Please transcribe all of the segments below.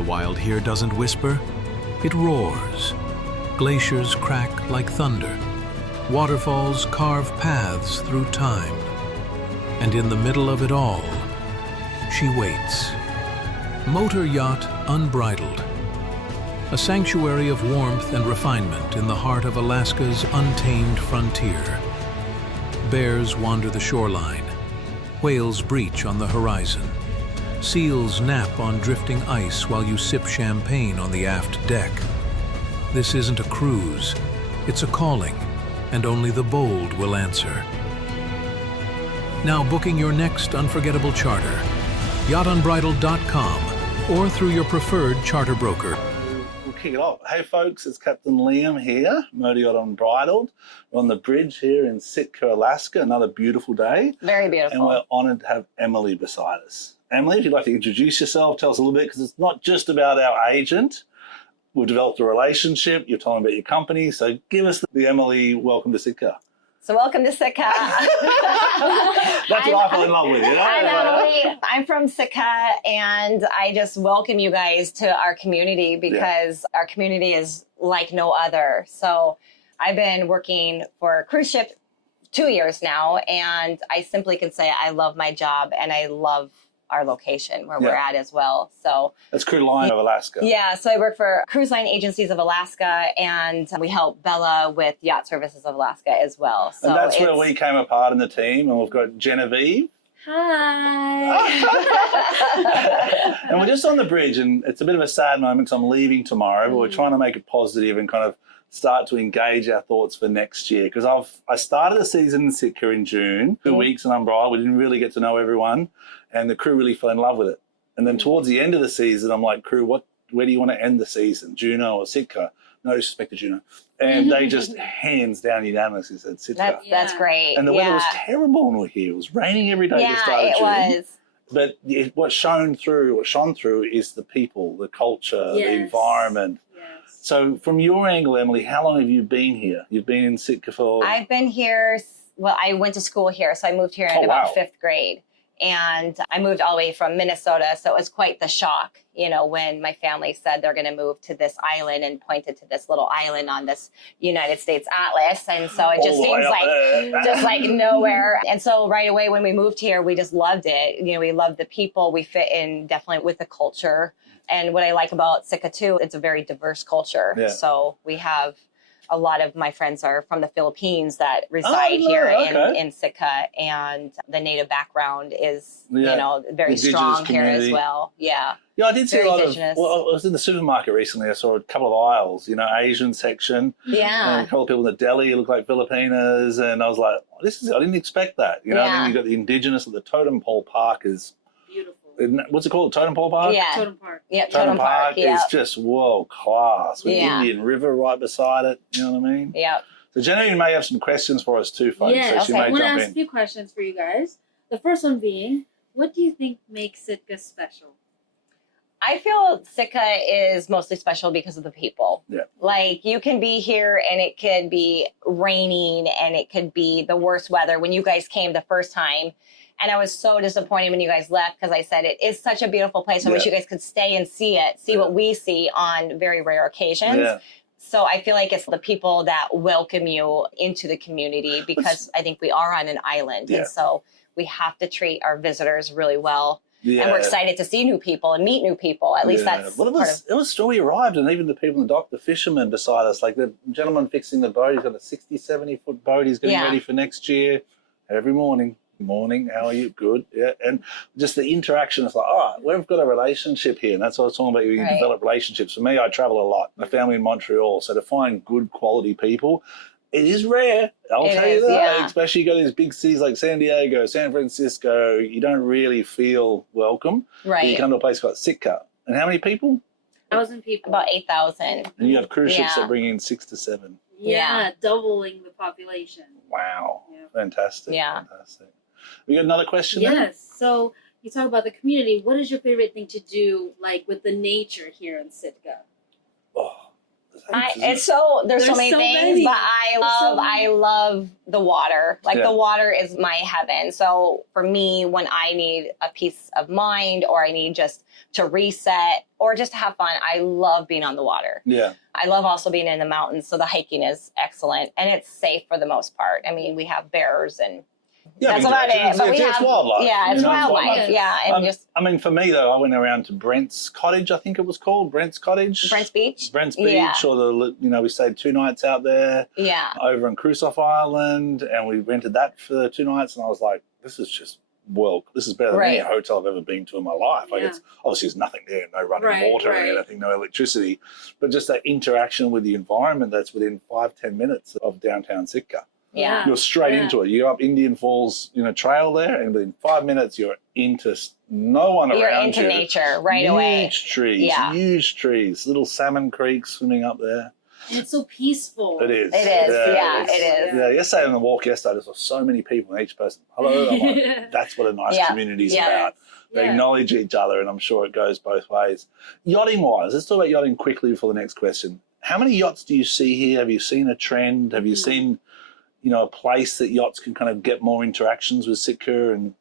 The wild here doesn't whisper, it roars. Glaciers crack like thunder. Waterfalls carve paths through time. And in the middle of it all, she waits. Motor yacht Unbridled. A sanctuary of warmth and refinement in the heart of Alaska's untamed frontier. Bears wander the shoreline. Whales breach on the horizon. Seals nap on drifting ice while you sip champagne on the aft deck. This isn't a cruise, it's a calling, and only the bold will answer. Now booking your next unforgettable charter, yachtunbridled.com, or through your preferred charter broker. We'll kick it off. Hey folks, it's Captain Liam here, Motor Yacht Unbridled. We're on the bridge here in Sitka, Alaska, another beautiful day. Very beautiful. And we're honoured to have Emily beside us. Emily, if you'd like to introduce yourself, tell us a little bit, because it's not just about our agent. We've developed a relationship. You're telling about your company. So give us the Emily, welcome to Sitka. So welcome to Sitka. That's what I fell in love with. You know? I'm Emily. I'm from Sitka, and I just welcome you guys to our community because our community is like no other. So I've been working for a cruise ship 2 years now, and I simply can say I love my job and I love our location where we're at as well. So that's Cruise Line of Alaska. Yeah, so I work for Cruise Line Agencies of Alaska, and we help Bella with Yacht Services of Alaska as well. So and that's where we came apart in the team, and we've got Genevieve. Hi. And we're just on the bridge, and it's a bit of a sad moment because I'm leaving tomorrow, but we're trying to make it positive and kind of start to engage our thoughts for next year. Because I started the season in Sitka in June, 2 weeks in Unbridled. We didn't really get to know everyone, and the crew really fell in love with it. And then towards the end of the season, I'm like, crew, where do you want to end the season? Juneau or Sitka? No disrespect to Juneau. And they just hands down unanimously said Sitka. That's great. And the weather was terrible when we were here. It was raining every day at the start of June. Yeah, it was. But what shone through is the people, the culture, the environment. Yes. So from your angle, Emily, how long have you been here? You've been in Sitka for... I've been here, well, I went to school here, so I moved here in about 5th grade. And I moved all the way from Minnesota, so it was quite the shock, when my family said they're going to move to this island and pointed to this little island on this United States atlas. And so it just seems like nowhere. And so right away when we moved here, we just loved it. We loved the people. We fit in definitely with the culture. And what I like about Sitka too, it's a very diverse culture. Yeah. So we have a lot of my friends are from the Philippines that reside here in Sitka, and the native background is, very strong community here as well. Yeah. Yeah, I did see a lot of, I was in the supermarket recently. I saw a couple of aisles, Asian section. Yeah. And a couple of people in the deli who look like Filipinos. And I was like, I didn't expect that. And then you've got the indigenous of the Totem Pole Park is beautiful. What's it called? Totem Pole Park? Yeah. Totem Park. Yeah, Totem Park is just world class with the Indian River right beside it. You know what I mean? Yeah. So Genevieve may have some questions for us too, folks. Yeah, so she may I want to jump ask in. a few questions for you guys. The first one being, what do you think makes Sitka special? I feel Sitka is mostly special because of the people. Yeah. Like, you can be here and it could be raining and it could be the worst weather. When you guys came the first time, and I was so disappointed when you guys left because I said it is such a beautiful place. I wish you guys could stay and see what we see on very rare occasions. Yeah. So I feel like it's the people that welcome you into the community because I think we are on an island. Yeah. And so we have to treat our visitors really well. Yeah. And we're excited to see new people and meet new people. At least that's it was still, we arrived, and even the people in the dock, the fishermen beside us, like the gentleman fixing the boat, he's got a 60, 70-foot boat. He's getting ready for next year every morning. Morning, how are you? Good. Yeah. And just the interaction is like, we've got a relationship here. And that's what I was talking about. You develop relationships. For me, I travel a lot. My family in Montreal. So to find good quality people, it is rare. I'll tell you that. Yeah. Especially you go to these big cities like San Diego, San Francisco, you don't really feel welcome. Right. But you come to a place called Sitka. And how many people? 1,000 people. About 8,000. And you have cruise ships that bring in 6 to 7. Yeah, doubling the population. Wow. Yeah. Fantastic. Yeah. Fantastic. We got another question? Yes. So you talk about the community. What is your favorite thing to do, like with the nature here in Sitka? Oh, there's There's so many things, but I love the water. Like the water is my heaven. So for me, when I need a peace of mind or I need just to reset or just to have fun, I love being on the water. Yeah. I love also being in the mountains. So the hiking is excellent and it's safe for the most part. I mean, we have bears and that's about it. But it's wildlife. Yeah, it's wildlife. Yeah. And I mean, for me though, I went around to Brent's Cottage, I think it was called. Brent's Cottage. Brent's Beach, or we stayed 2 nights out there. Yeah. Over on Crusoe Island, and we rented that for 2 nights, and I was like, this is better than any hotel I've ever been to in my life. Like it's obviously there's nothing there, no running water or anything, no electricity, but just that interaction with the environment that's within 5-10 minutes of downtown Sitka. Yeah. You're straight into it. You're up Indian Falls, trail there, and within 5 minutes you're into no one around you. You're into nature right away. Huge trees, little salmon creeks swimming up there. And it's so peaceful. It is. It is. Yeah, it is. Yeah, yesterday on the walk I saw so many people and each person, hello. I'm like, that's what a nice community is about. They acknowledge each other, and I'm sure it goes both ways. Yachting-wise, let's talk about yachting quickly before the next question. How many yachts do you see here? Have you seen a trend? Have you seen a place that yachts can kind of get more interactions with Sitka? And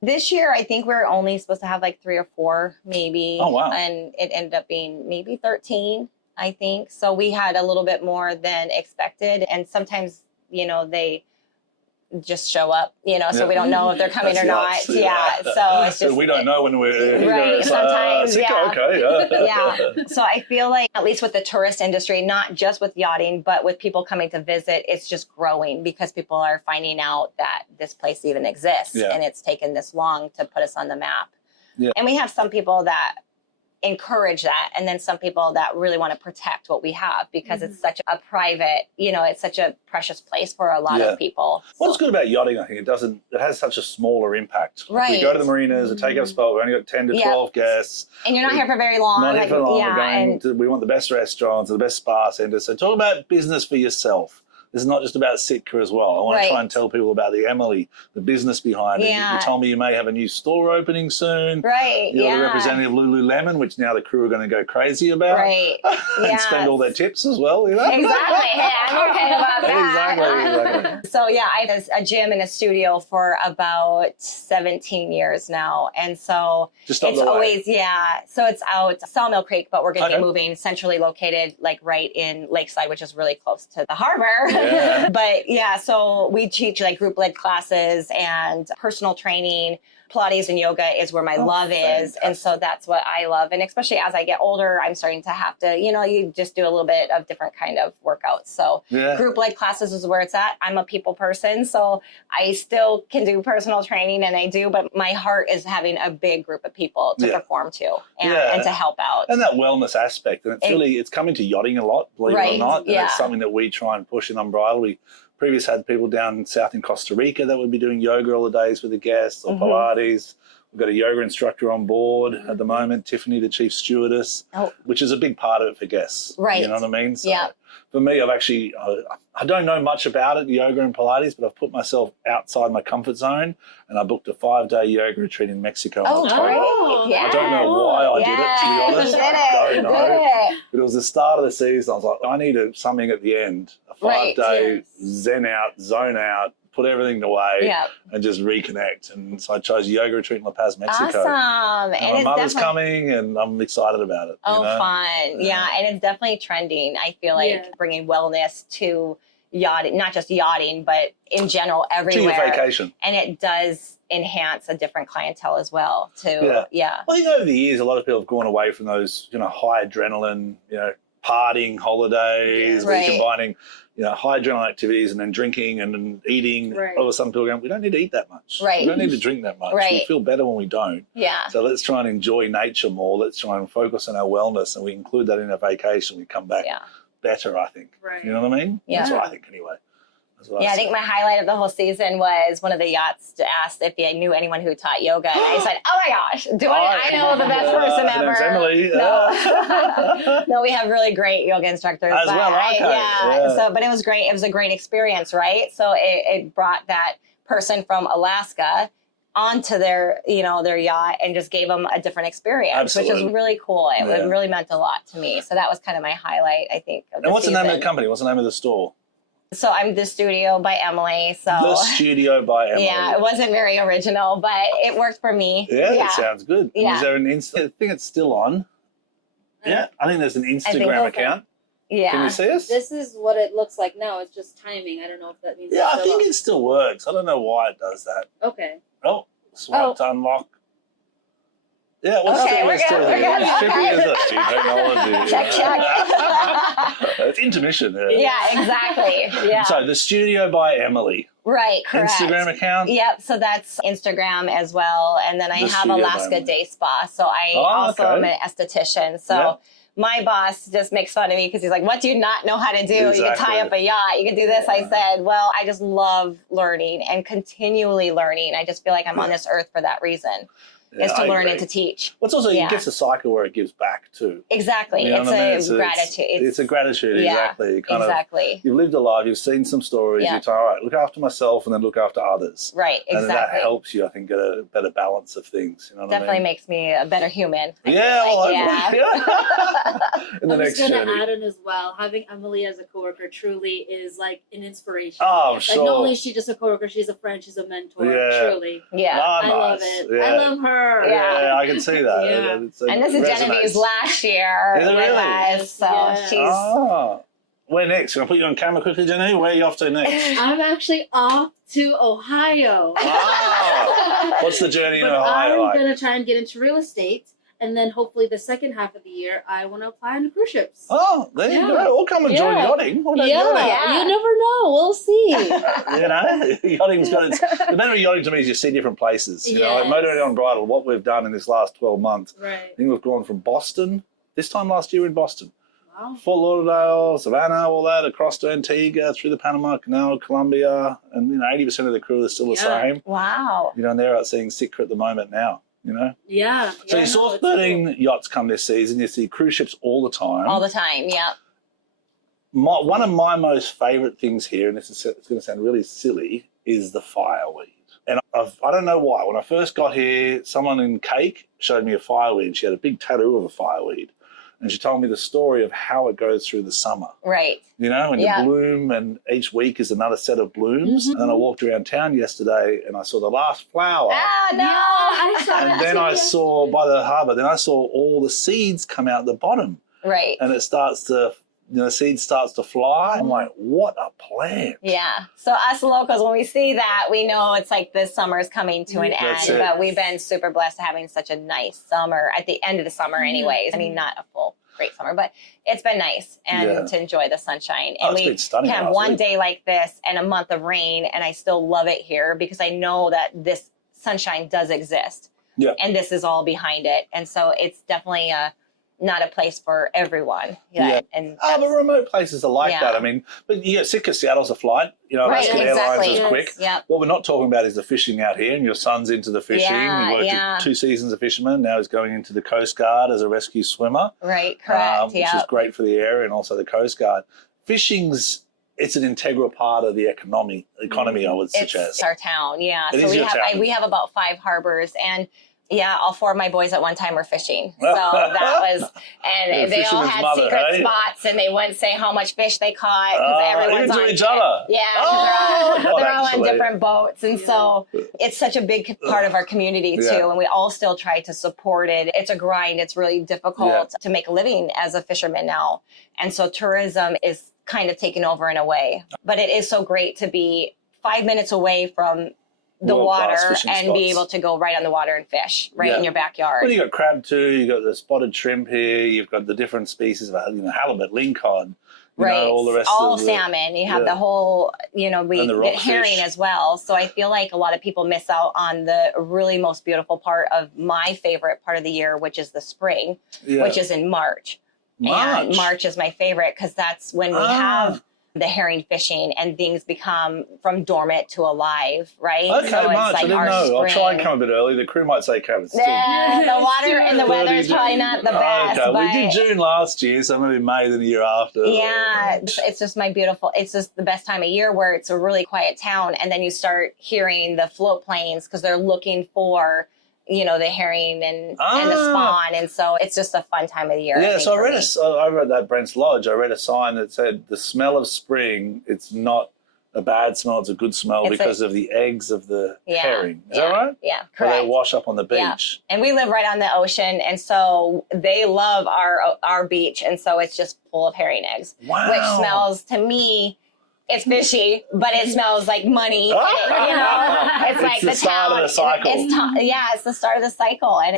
this year, I think we're only supposed to have like 3 or 4, maybe. Oh, wow. And it ended up being maybe 13, I think. So we had a little bit more than expected. And sometimes, they just show up, so we don't know if they're coming or not. So it's just. We don't know when we're right. Sometimes, okay. So I feel like, at least with the tourist industry, not just with yachting, but with people coming to visit, it's just growing because people are finding out that this place even exists and it's taken this long to put us on the map. Yeah. And we have some people that encourage that, and then some people that really want to protect what we have because it's such a private, it's such a precious place for a lot of people. What's good about yachting, I think, it has such a smaller impact. Right. We go to the marinas, the take-up spot, we've only got 10 to 12 guests. And you're not here for very long. Not here for long. We want the best restaurants, the best spa centers. So talk about business for yourself. This is not just about Sitka as well. I want to try and tell people about the Emily, the business behind it. You told me you may have a new store opening soon. Right. You're the representative of Lululemon, which now the crew are going to go crazy about. Right. And spend all their tips as well. Exactly. Hey, I'm okay about that. Exactly. So I have a gym and a studio for about 17 years now. And so it's always, so it's out Sawmill Creek, but we're going to be moving centrally located, like right in Lakeside, which is really close to the harbor. Yeah. But so we teach like group led classes and personal training. Pilates and yoga is where my love is. And so that's what I love. And especially as I get older, I'm starting to have to, you just do a little bit of different kind of workouts. So group led classes is where it's at. I'm a people person, so I still can do personal training and I do, but my heart is having a big group of people to perform to and to help out. And that wellness aspect. And it's coming to yachting a lot, believe it or not. And it's something that we try and push in Unbridled. We previously had people down south in Costa Rica that would be doing yoga all the days with the guests or Pilates. We've got a yoga instructor on board at the moment, Tiffany, the chief stewardess, which is a big part of it for guests. Right. You know what I mean? So for me, I don't know much about it, yoga and Pilates, but I've put myself outside my comfort zone and I booked a 5-day yoga retreat in Mexico in October. I don't know why I did it, to be honest. I don't know. But it was the start of the season. I was like, I need something at the end, a 5-day zen out, zone out, put everything away and just reconnect. And so I chose yoga retreat in La Paz, Mexico. Awesome. And my mother's coming and I'm excited about it. Fun. Yeah. And it's definitely trending. I feel like bringing wellness to yachting, not just yachting, but in general, everywhere. To your vacation. And it does enhance a different clientele as well too. I think over the years, a lot of people have gone away from those, high adrenaline, partying holidays, where you're combining high adrenaline activities and then drinking and then eating. All of a sudden people are going, we don't need to eat that much. We don't need to drink that much. We feel better when we don't. So let's try and enjoy nature more. Let's try and focus on our wellness, and we include that in our vacation. We come back better, I think. You know what I mean? That's what I think anyway. I think my highlight of the whole season was one of the yachts asked if I knew anyone who taught yoga. And I said, oh my gosh, I know the best person ever. Emily. No, we have really great yoga instructors. As well, So, but it was great. It was a great experience, right? So it brought that person from Alaska onto their, their yacht and just gave them a different experience, Absolutely. which was really cool. It really meant a lot to me. So that was kind of my highlight, I think. And what's the name of the company? What's the name of the store? So I'm The Studio by Emily. So The Studio by Emily. Yeah, it wasn't very original, but it worked for me. Yeah, it sounds good. Yeah. Is there an I think it's still on. Yeah, I think there's an Instagram account. Yeah. Can you see us? This is what it looks like now. It's just timing. I don't know if that means. Yeah, I think it still works. I don't know why it does that. Okay. Oh, swipe to unlock. Yeah, we're still here. We're good. Technology. Check. It's intermission. Yeah, exactly. Yeah. So The Studio by Emily. Right, correct. Instagram account? Yep, so that's Instagram as well. And then I have Alaska Day Spa. So I also am an esthetician. So my boss just makes fun of me because he's like, what do you not know how to do? Exactly. You can tie up a yacht. You can do this. I said, well, I just love learning and continually learning. I just feel like I'm on this earth for that reason. Is to learn and to teach. Well, it's also, it gets a cycle where it gives back too. Exactly. You know it's a gratitude. It's a gratitude, exactly. Exactly. You've lived a life, you've seen some stories, you tell, all right, look after myself and then look after others. Right, exactly. And that helps you, I think, get a better balance of things. You know what Definitely I mean? makes me a better human. In the I'm next just going journey. to add in as well, having Emily as a coworker truly is like an inspiration. Oh, like, sure. not only is she just a coworker, she's a friend, she's a mentor, truly. Yeah. Oh, I love it. Yeah. I love her. Yeah, I can see that. Yeah. And this is Genevieve's last year Is it with really? us, so she's... Where next? Can I put you on camera quickly, Jenny? Where are you off to next? I'm actually off to Ohio. What's the journey in But Ohio I'm going to try and get into real estate. And then hopefully the second half of the year, I want to apply on cruise ships. Oh, there you go. We'll come and join yachting. What about yachting? You never know. We'll see. Yachting's got its... The matter with yachting to me is you see different places. You know, like Motor Unbridled, what we've done in this last 12 months. Right. I think we've gone from Boston, this time last year in Boston. Wow. Fort Lauderdale, Savannah, all that, across to Antigua, through the Panama Canal, Colombia, and 80% of the crew is still the same. Wow. And they're out seeing Sitka at the moment now. Yeah. So you saw 13 yachts come this season. You see cruise ships all the time. All the time, yeah. One of my most favourite things here, and it's going to sound really silly, is the fireweed. And I don't know why. When I first got here, someone in Cake showed me a fireweed. She had a big tattoo of a fireweed. And she told me the story of how it goes through the summer. Right. And you bloom, and each week is another set of blooms. Mm-hmm. And then I walked around town yesterday, and I saw the last flower. Ah, no! I saw And then I saw, by the harbour, then I saw all the seeds come out the bottom. Right. And it starts to, the seed starts to fly. I'm like, what a plant. Yeah. So us locals, when we see that, we know it's like this summer is coming to an That's end. it. But we've been super blessed to having such a nice summer at the end of the summer anyways. I mean, not a full great summer, but it's been nice and to enjoy the sunshine. And it's been stunning can have one day like this and a month of rain, and I still love it here because I know that this sunshine does exist. Yeah. And this is all behind it. And so it's definitely not a place for everyone. And but remote places are like that. I mean, but Sitka, Seattle's a flight. Alaska Airlines is quick. Yep. What we're not talking about is the fishing out here, and your son's into the fishing. He worked 2 seasons of fisherman. Now he's going into the Coast Guard as a rescue swimmer. Right, correct. Which is great for the area and also the Coast Guard. Fishing's it's an integral part of the economy, I would suggest. It's our town, So we have about 5 harbors, and all 4 of my boys at one time were fishing. So that was, and they all had secret spots, and they wouldn't say how much fish they caught because everyone's even on to each other. Yeah, they're all on different boats, and so it's such a big part of our community too. And we all still try to support it. It's a grind. It's really difficult to make a living as a fisherman now, and so tourism is kind of taken over in a way. But it is so great to be 5 minutes away from the water and be able to go right on the water and fish in your backyard. Well, you got crab too. You got the spotted shrimp here. You've got the different species of halibut, lingcod. All the rest of salmon. You have the whole. We get herring as well. So I feel like a lot of people miss out on the really most beautiful part of my favorite part of the year, which is the spring, which is in March. And March is my favorite because that's when we have the herring fishing, and things become from dormant to alive, right? Okay, so March, I didn't know. I'll try and come a bit early. The crew might say come. Yeah, the water and the weather is probably not the best. Okay, but we did June last year, so maybe May the year after. Yeah, it's just it's just the best time of year where it's a really quiet town, and then you start hearing the float planes because they're looking for, you know, the herring and the spawn, and so it's just a fun time of the year. Yeah, so I read that Brent's Lodge. I read a sign that said the smell of spring. It's not a bad smell; it's a good smell because of the eggs of the herring. Is that right? Yeah, correct. Where they wash up on the beach. Yeah. And we live right on the ocean, and so they love our beach, and so it's just full of herring eggs, which smells to me. It's fishy, but it smells like money. It's like the start of the cycle. It's the start of the cycle, and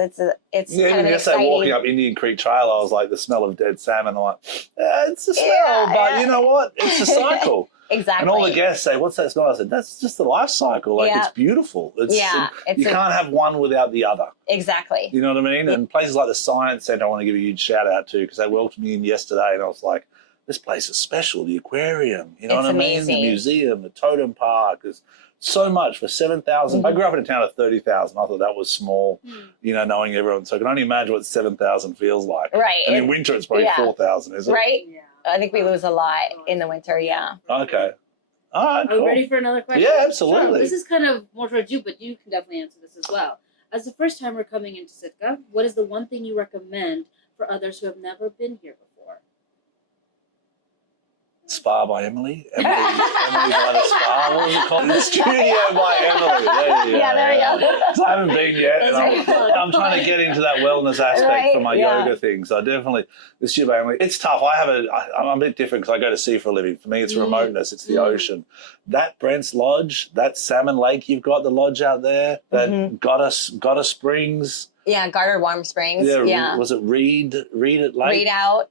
it's kind of exciting. Walking up Indian Creek Trail, I was like, the smell of dead salmon. I'm like, it's a smell, but you know what? It's a cycle. Exactly. And all the guests say, "What's that smell?" I said, "That's just the life cycle. Like it's beautiful. You can't have one without the other." Exactly. You know what I mean? And places like the Science Centre, I want to give a huge shout out to because they welcomed me in yesterday, and I was like, this place is special. The aquarium, you know what I mean? The museum, the totem park. There's so much for 7,000. I grew up in a town of 30,000. I thought that was small, you know, knowing everyone. So I can only imagine what 7,000 feels like. Right. And in winter, it's probably 4,000, is it? Right. Yeah. I think we lose a lot in the winter, Okay. All right, cool. Are we ready for another question? Yeah, absolutely. Sure. This is kind of more towards you, but you can definitely answer this as well. As the first timer coming into Sitka, what is the one thing you recommend for others who have never been here before? Spa by Emily. Emily by the Spa. What was it called? The Studio by Emily. There you go. So I haven't been yet, and I'm trying to get into that wellness aspect for my yoga thing. So definitely the Studio by Emily. It's tough. I'm a bit different because I go to sea for a living. For me, it's remoteness. It's the ocean. That Brent's Lodge, that Salmon Lake you've got, the lodge out there, that Gotta Springs. Yeah, Garter Warm Springs. Yeah. Was it Reed Lake?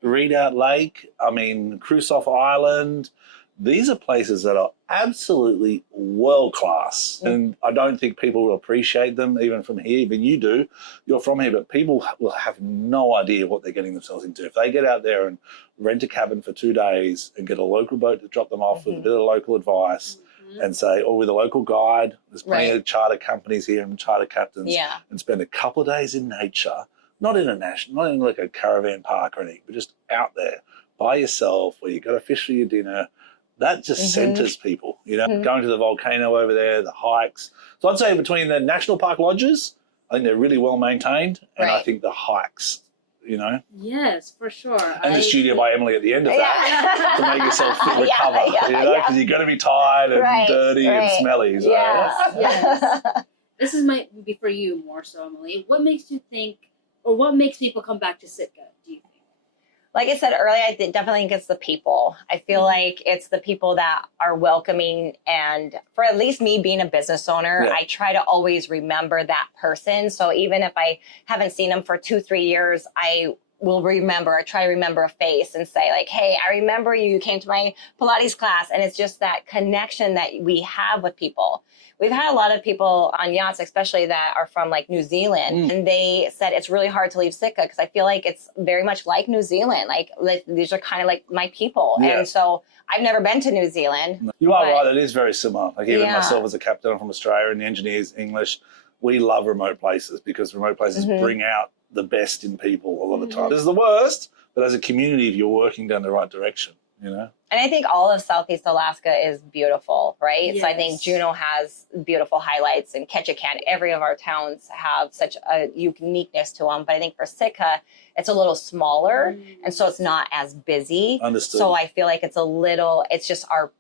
Reed Out Lake. I mean, Crusoe Island. These are places that are absolutely world class, and I don't think people will appreciate them even from here. Even you do. You're from here, but people will have no idea what they're getting themselves into. If they get out there and rent a cabin for 2 days and get a local boat to drop them off with a bit of local advice, and say, or with a local guide, there's plenty of charter companies here and charter captains, and spend a couple of days in nature, not in like a caravan park or anything, but just out there by yourself where you got to fish for your dinner. That just centers people, you know, going to the volcano over there, the hikes. So I'd say between the national park lodges, I think they're really well maintained, and I think the hikes, you know. Yes, for sure. And the Studio by Emily at the end of that to make yourself fit recover, you know, because you're going to be tired and dirty and smelly. So. Yes. This might be for you more so, Emily. What makes you think, or what makes people come back to Sitka, do you think? Like I said earlier, I definitely think it's the people. I feel like it's the people that are welcoming. And for at least me being a business owner, I try to always remember that person. So even if I haven't seen them for 2-3 years, I will try to remember a face and say like, hey, I remember you came to my Pilates class. And it's just that connection that we have with people. We've had a lot of people on yachts, especially that are from like New Zealand, and they said it's really hard to leave Sitka because I feel like it's very much like New Zealand. Like these are kind of like my people. And so I've never been to New Zealand. You are right. It is very similar. Like even myself as a captain, I'm from Australia, and the engineers, English, we love remote places because remote places bring out the best in people a lot of times. This is the worst, but as a community, if you're working down the right direction, you know? And I think all of Southeast Alaska is beautiful, right? Yes. So I think Juneau has beautiful highlights, and Ketchikan, every of our towns have such a uniqueness to them. But I think for Sitka, it's a little smaller, and so it's not as busy. Understood. So I feel like it's just our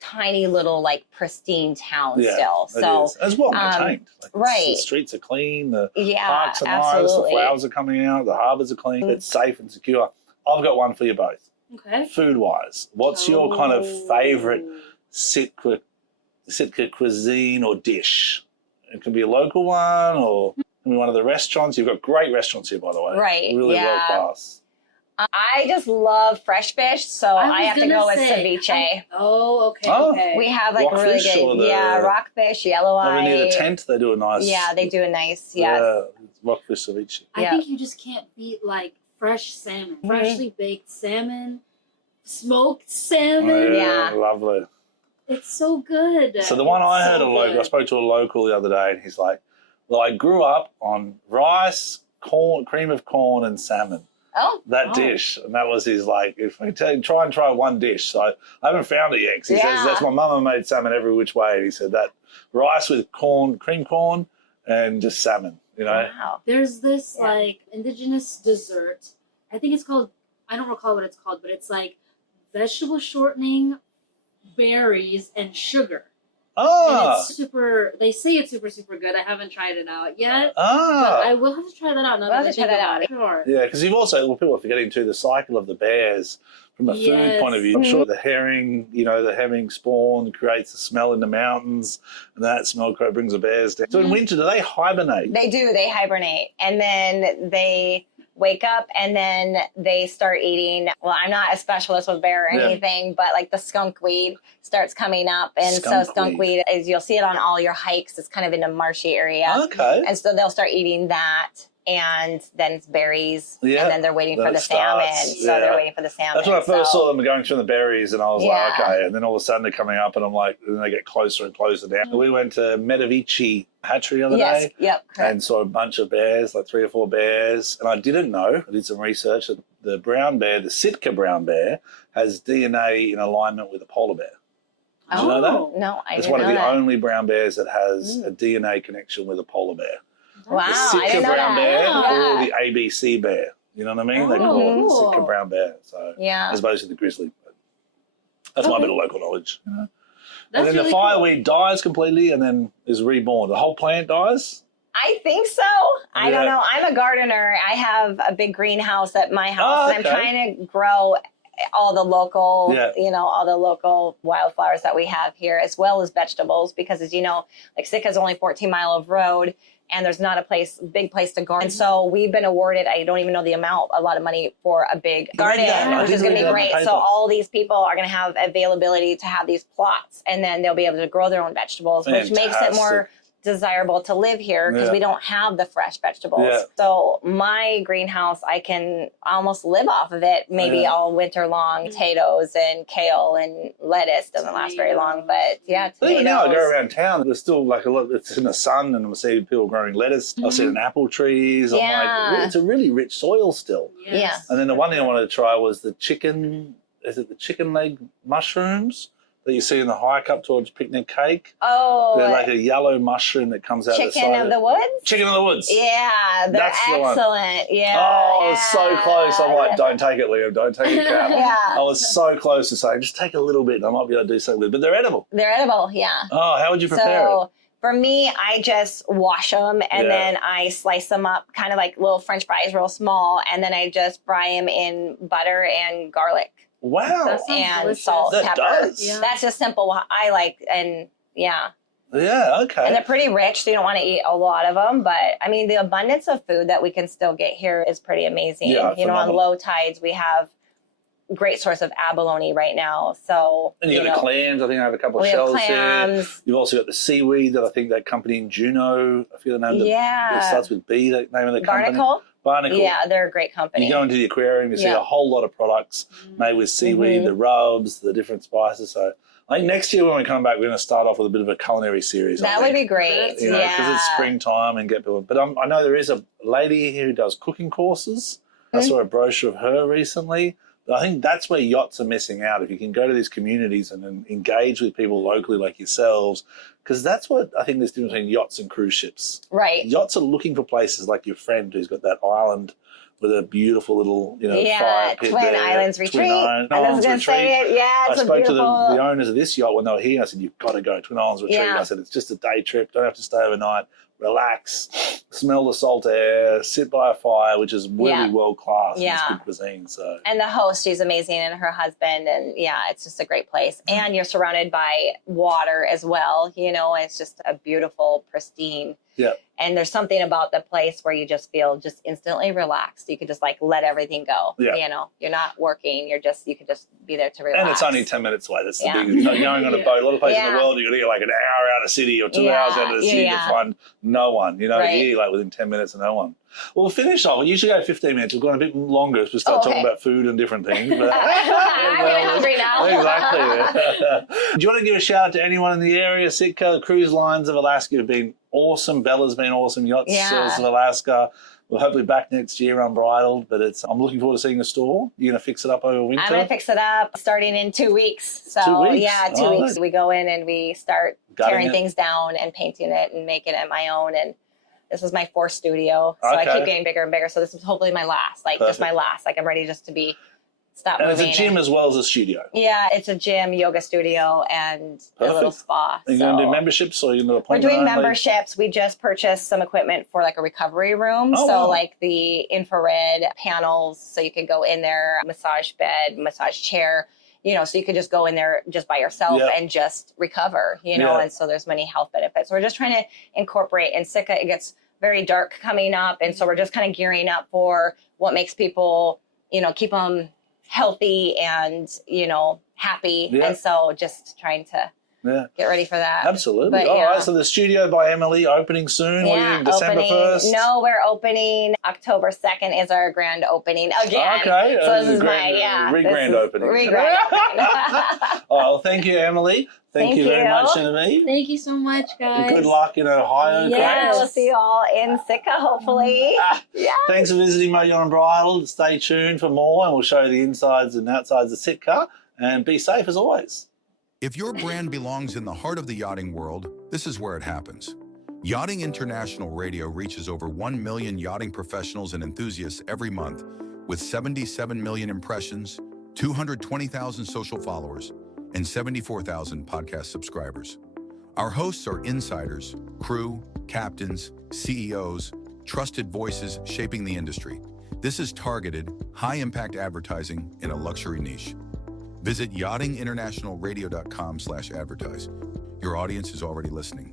tiny little like pristine town still. So as well maintained. Like the streets are clean, the parks are nice, the flowers are coming out, the harbours are clean, it's safe and secure. I've got one for you both. Okay. Food-wise, what's your kind of favourite Sitka cuisine or dish? It can be a local one or it can be one of the restaurants. You've got great restaurants here, by the way. Right. Really world class. I just love fresh fish, so I have to go with ceviche. Okay. We have like really good, rockfish, yellow eye. Over near the tent, they do a nice. Yeah, they do a nice, rockfish ceviche. I think you just can't beat like fresh salmon, freshly baked salmon, smoked salmon. Oh, Yeah. Lovely. It's so good. So the one It's I heard so a local, I good. spoke to a local the other day, and he's like, well, I grew up on rice, corn, cream of corn, and salmon. Oh. That dish. And that was his, like, if I try and try one dish. So I haven't found it yet, 'cause he says that's my mama made salmon every which way. And he said that rice with corn, cream corn, and just salmon, you know. Wow. There's this like indigenous dessert. I think it's called, I don't recall what it's called, but it's like vegetable shortening, berries, and sugar. And Ah. it's super, they say it's super, super good. I haven't tried it out yet. Ah. But I will have to try that out now We'll that have I to try think that about it. Sure. Yeah, because you've also, well, people are forgetting too, the cycle of the bears from a food Yes. point of view. I'm sure the herring, you know, the herring spawn creates a smell in the mountains, and that smell brings the bears down. So in winter, do they hibernate? They do. They hibernate. And then they wake up and then they start eating. Well, I'm not a specialist with bear or anything, but like the skunk weed starts coming up. And so skunk weed is, you'll see it on all your hikes. It's kind of in a marshy area. Okay. And so they'll start eating that. And then it's berries. Yeah. And then they're waiting Then for the it starts. salmon. So they're waiting for the salmon. That's when I first saw them going through the berries, and I was like, Yeah. okay. And then all of a sudden they're coming up, and I'm like, and they get closer and closer down. We went to Medivici Hatchery the other day. Yep. Correct. And saw a bunch of bears, like 3 or 4 bears. And I didn't know, I did some research, that the brown bear, the Sitka brown bear, has DNA in alignment with a polar bear. Did you know that? No, I It's didn't one of know the that. only brown bears that has a DNA connection with a polar bear. Wow, The I Sitka didn't know brown that. bear Yeah. or the ABC bear. You know what I mean? They call it the cool. Sitka brown bear. So Yeah. as opposed to the grizzly. That's my bit of local knowledge. And That's then really the cool. fireweed dies completely and then is reborn. The whole plant dies? I think so. I don't know. I'm a gardener. I have a big greenhouse at my house. And I'm trying to grow all the local, you know, all the local wildflowers that we have here, as well as vegetables, because as you know, like Sitka's only 14-mile of road, and there's not a big place to garden. And so we've been awarded, I don't even know the amount, a lot of money for a big garden, which is going to be great. So all these people are going to have availability to have these plots, and then they'll be able to grow their own vegetables, which makes it more desirable to live here because we don't have the fresh vegetables. So my greenhouse, I can almost live off of it maybe all winter long. Potatoes and kale and lettuce doesn't last very long, but tomatoes. Even now I go around town, there's still like a lot, it's in the sun, and I'm seeing people growing lettuce. I've seen apple trees. I'm like, it's a really rich soil still. Yeah. And then the one thing I wanted to try was the chicken leg mushrooms that you see in the hike up towards Picnic Cake. Oh. They're like a yellow mushroom that comes out the side. Chicken of the woods? Chicken of the woods. Yeah, they're excellent. Yeah. Oh, I was so close. I'm like, don't take it, Liam. Don't take it, Cap. Yeah. I was so close to saying, just take a little bit and I might be able to do something with it. But they're edible. They're edible, yeah. Oh, how would you prepare it? For me, I just wash them and then I slice them up kind of like little French fries, real small. And then I just fry them in butter and garlic. Wow. And delicious. salt, That pepper. does. Yeah. That's just simple. I like, and Yeah, okay. And they're pretty rich, so you don't want to eat a lot of them. But I mean, the abundance of food that we can still get here is pretty amazing. Yeah, you know, on phenomenal. low tides, we have great source of abalone right now. So And you got the clams. I think I have a couple of we have shells clams. here. You've also got the seaweed that I think that company in Juneau, I feel the name. Yeah. It starts with B, the name of the company. Barnacle. Yeah, they're a great company. You go into the aquarium, you see a whole lot of products made with seaweed, the rubs, the different spices. So I think next year when we come back, we're going to start off with a bit of a culinary series. That would be great. You know, because it's springtime and get people. But I know there is a lady here who does cooking courses. I saw a brochure of her recently. But I think that's where yachts are missing out. If you can go to these communities and then engage with people locally like yourselves, because that's what I think there's difference between yachts and cruise ships. Right. Yachts are looking for places like your friend who's got that island with a beautiful little, fire pit Twin there. Islands Retreat. Twin I was Islands going to say it. Yeah, it's I spoke to beautiful. the owners of this yacht when they were here. I said, you've got to go. Twin Islands Retreat. Yeah. I said, it's just a day trip. Don't have to stay overnight. Relax, smell the salt air, sit by a fire, which is really world class. Yeah. And it's good cuisine. So. And the host, she's amazing, and her husband, and it's just a great place. And you're surrounded by water as well. It's just a beautiful, pristine. Yeah. And there's something about the place where you just feel just instantly relaxed. You could just like let everything go. Yeah. You're not working. You could just be there to relax. And it's only 10 minutes away. That's the big. Yeah. You're not going on a boat. A lot of places in the world, you're going to get like an hour out of the city or 2 hours out of the city to find no one. Here, like within 10 minutes of no one. We'll finish off. We usually go 15 minutes. We've gone a bit longer as we start talking about food and different things. But, I'm getting hungry now. Exactly. Do you want to give a shout out to anyone in the area? Sitka, Cruise Lines of Alaska have been awesome. Bella's been awesome. Yachts of Alaska. We're hopefully back next year, Unbridled, but I'm looking forward to seeing the store. You're going to fix it up over winter? I'm going to fix it up starting in 2 weeks. So, 2 weeks? Yeah, 2 weeks. We go in and we start tearing things down and painting it and making it my own. And this is my 4th studio. So I keep getting bigger and bigger. So this is hopefully my last, just my last. I'm ready just to be moving. And it's a gym as well as a studio. Yeah, it's a gym, yoga studio, and a little spa. Are you going to do memberships or are you going to do appointment? We're doing memberships. We just purchased some equipment for like a recovery room. Like the infrared panels, so you could go in there, massage bed, massage chair, so you could just go in there just by yourself and just recover, and so there's many health benefits. We're just trying to incorporate. In Sitka, it gets very dark coming up, and so we're just kind of gearing up for what makes people, keep them healthy and happy, and so just trying to get ready for that. Absolutely. But, all right, so the studio by Emily opening soon. Yeah, December 1st? No, we're opening October 2nd is our grand opening again. Okay. So this is my re-grand opening. Re-grand opening. Well, thank you, Emily. Thank you very much, Genevieve. Thank you so much, guys. Good luck in Ohio. Yeah, we'll see you all in Sitka, hopefully. Thanks for visiting my Yacht Unbridled. Stay tuned for more, and we'll show you the insides and outsides of Sitka. And be safe as always. If your brand belongs in the heart of the yachting world, this is where it happens. Yachting International Radio reaches over 1 million yachting professionals and enthusiasts every month, with 77 million impressions, 220,000 social followers, and 74,000 podcast subscribers. Our hosts are insiders, crew, captains, CEOs, trusted voices shaping the industry. This is targeted, high-impact advertising in a luxury niche. Visit yachtinginternationalradio.com/advertise. Your audience is already listening.